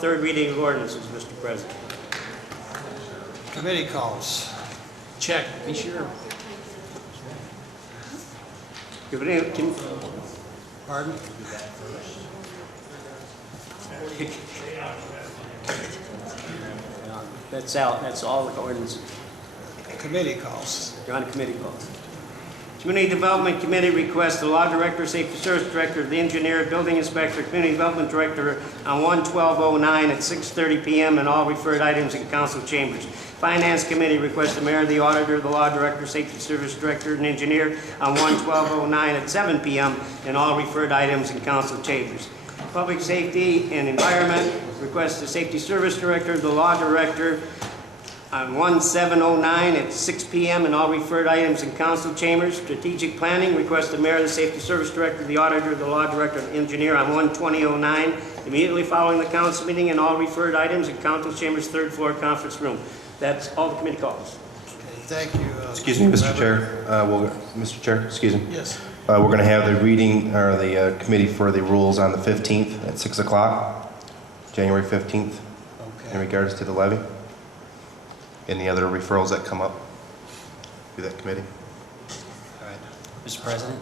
Third reading of ordinances, Mr. President. Committee calls. Check, be sure. Give it in. Pardon? That's out. That's all the ordinances. Committee calls. You're on committee calls. Community Development Committee requests the Law Director, Safety Service Director, the Engineer, Building Inspector, Community Development Director on 1/12/09 at 6:30 p.m. and all referred items in council chambers. Finance Committee requests the Mayor, the Auditor, the Law Director, Safety Service Director, and Engineer on 1/12/09 at 7 p.m. and all referred items in council chambers. Public Safety and Environment requests the Safety Service Director, the Law Director on 1/7/09 at 6 p.m. and all referred items in council chambers. Strategic Planning requests the Mayor, the Safety Service Director, the Auditor, the Law Director, and Engineer on 1/20/09 immediately following the council meeting and all referred items in council chambers, third floor conference room. That's all the committee calls. Okay, thank you. Excuse me, Mr. Chair. Mr. Chair, excuse me. Yes. We're going to have the reading, or the committee for the rules on the 15th at 6 o'clock, January 15th, in Okay. regards to the levy. Any other referrals that come up through that committee? All right. Mr. President,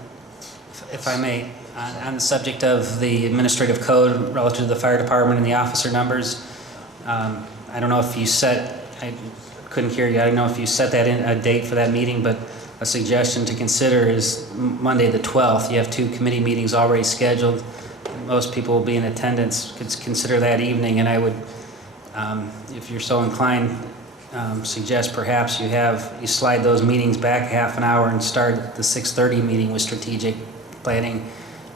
if I may, on the subject of the administrative code relative to the fire department and the officer numbers, I don't know if you set, I couldn't hear you, I don't know if you set that in a date for that meeting, but a suggestion to consider is Monday the 12th. You have two committee meetings already scheduled. Most people will be in attendance. Consider that evening, and I would, if you're so inclined, suggest perhaps you slide those meetings back half an hour and start the 6:30 meeting with strategic planning.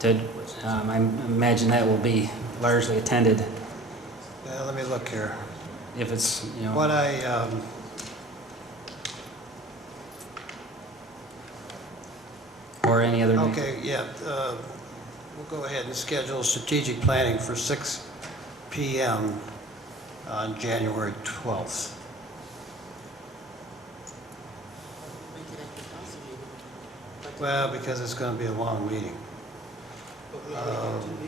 I imagine that will be largely attended. Yeah, let me look here. If it's, What or any other. okay, yeah, we'll go ahead and schedule strategic planning for 6 p.m. on January 12th. Well, because it's going to be a long meeting.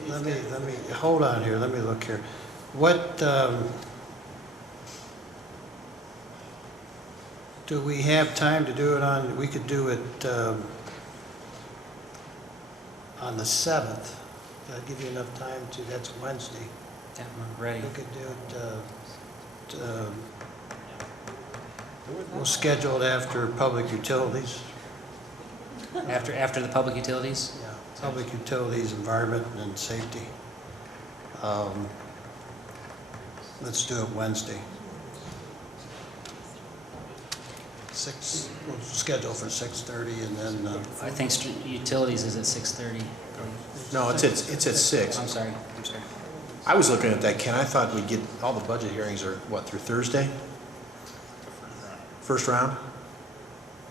Let me, hold on here, let me look here. What, do we have time to do it on, we could do it on the 7th. That'll give you enough time to, that's Wednesday. Yeah, we're ready. We could do it, we'll schedule it after public utilities. After the public utilities? Yeah, public utilities, environment, and safety. Let's do it Wednesday. We'll schedule for 6:30 and then... I think utilities is at 6:30. No, it's at 6. I'm sorry. I was looking at that, Ken. I thought we'd get, all the budget hearings are, what, through Thursday? First round?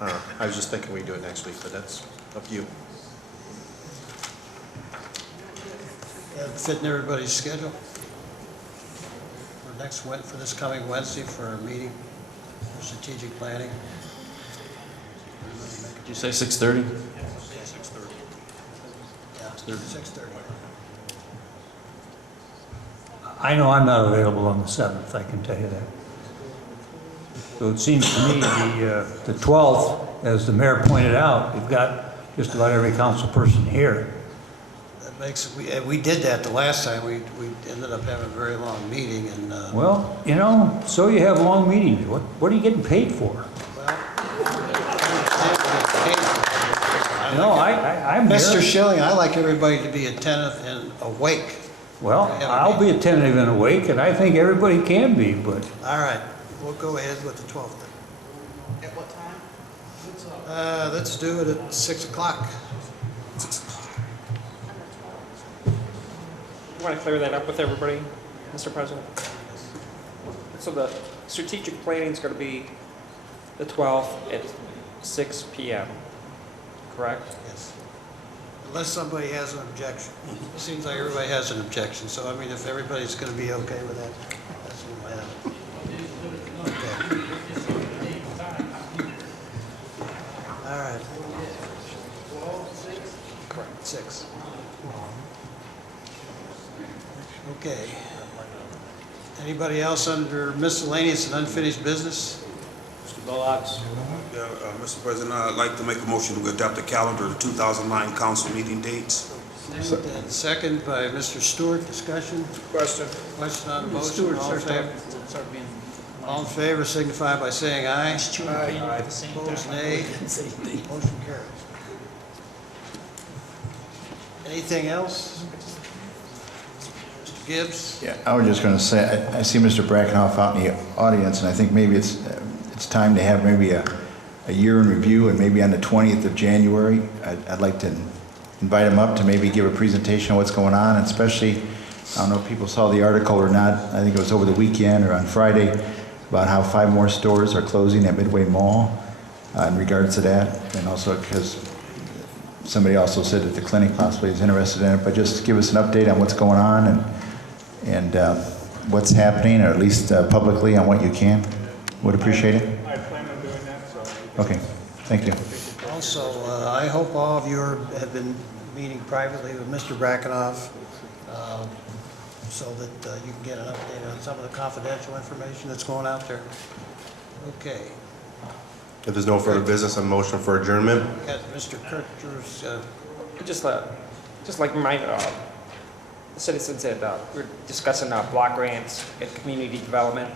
I was just thinking we'd do it next week, but that's up to you. Fit in everybody's schedule? For this coming Wednesday for a meeting for strategic planning? Did you say 6:30? Yeah, 6:30. Yeah, 6:30. I know I'm not available on the 7th, I can tell you that. So it seems to me the 12th, as the mayor pointed out, we've got just about every council person here. That makes, we did that the last time. We ended up having a very long meeting and... Well, so you have long meetings. What are you getting paid for? I'm here. Mr. Schilling, I like everybody to be attentive and awake. Well, I'll be attentive and awake, and I think everybody can be, but... All right, we'll go ahead with the 12th. At what time? Let's do it at 6 o'clock. You want to clear that up with everybody, Mr. President? So the strategic planning is going to be the 12th at 6 p.m., correct? Yes. Unless somebody has an objection. It seems like everybody has an objection, so I mean, if everybody's going to be okay with that, that's what we'll have. Okay. All right. Correct. 6. Okay. Anybody else under miscellaneous and unfinished business? Yeah, Mr. President, I'd like to make a motion to adopt the calendar of 2009 council meeting dates. And second by Mr. Stewart, discussion? Question. Question on the motion, all in favor? All in favor signify by saying aye. Opposed, nay. Motion carries. Anything else? Mr. Gibbs? Yeah, I was just going to say, I see Mr. Brackenhoff out in the audience, and I think maybe it's time to have maybe a year in review, and maybe on the 20th of January, I'd like to invite him up to maybe give a presentation on what's going on, and especially, I don't know if people saw the article or not, I think it was over the weekend or on Friday, about how 5 more stores are closing at Midway Mall in regards to that, and also because somebody also said that the clinic possibly is interested in it, but just give us an update on what's going on and what's happening, or at least publicly on what you can. Would appreciate it. I plan on doing that, so. Okay, thank you. Also, I hope all of you have been meeting privately with Mr. Brackenhoff so that you can get an update on some of the confidential information that's going out there. Okay. If there's no further business, a motion for adjournment. Got Mr. Kircher's, Just like to remind the citizens that we're discussing block grants and community development,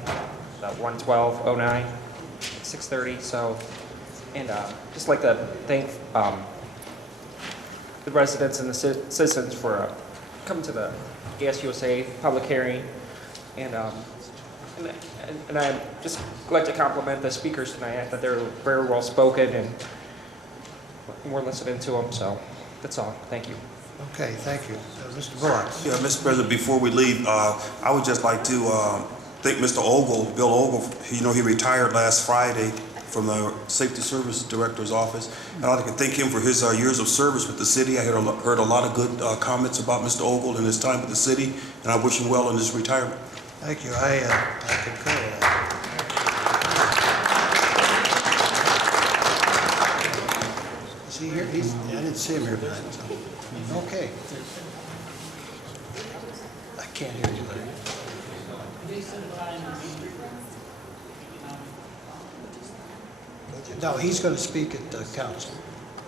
11209 at 6:30. So, and just like to thank the residents and the citizens for coming to the Gas USA public hearing, and I just like to compliment the speakers tonight. I thought they were very well spoken, and we're listening to them. So that's all. Thank you. okay, thank you. Mr. Bullock. Yeah, Mr. President, before we leave, I would just like to thank Mr. Ogle, Bill Ogle. He retired last Friday from the Safety Service Director's office. And I'd like to thank him for his years of service with the city. I heard a lot of good comments about Mr. Ogle and his time with the city, and I wish him well in his retirement. Thank you. I concur with that. Is he here? I didn't see him here tonight. So. Okay. I can't hear you, Larry. No, he's going to speak at the council.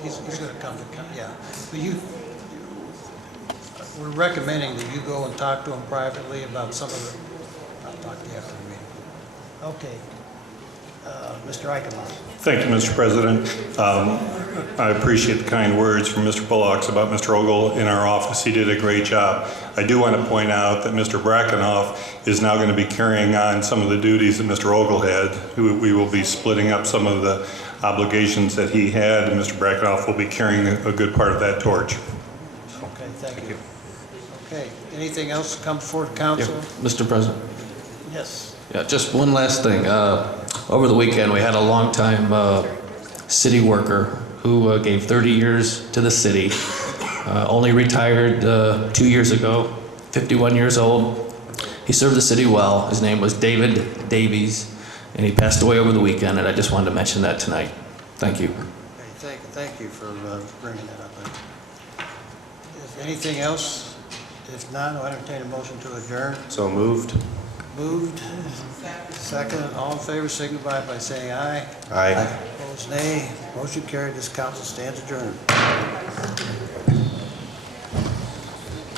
He's going to come to council, yeah. But we're recommending that you go and talk to him privately about some of the, I'll talk to you after the meeting. Okay. Mr. Eichelman. Thank you, Mr. President. I appreciate the kind words from Mr. Bullocks about Mr. Ogle in our office. He did a great job. I do want to point out that Mr. Brackenhoff is now going to be carrying on some of the duties that Mr. Ogle had. We will be splitting up some of the obligations that he had, and Mr. Brackenhoff will be carrying a good part of that torch. Okay, thank you. Okay, anything else come before the council? Mr. President. Yes. Yeah, just one last thing. Over the weekend, we had a longtime city worker who gave 30 years to the city. Only retired 2 years ago, 51 years old. He served the city well. His name was David Davies, and he passed away over the weekend, and I just wanted to mention that tonight. Thank you. Okay, thank you for bringing that up. Is anything else? If not, I'll entertain a motion to adjourn. So moved. Moved. Second. All in favor signify by saying aye. Aye. Opposed, nay. Motion carried. This council stands adjourned.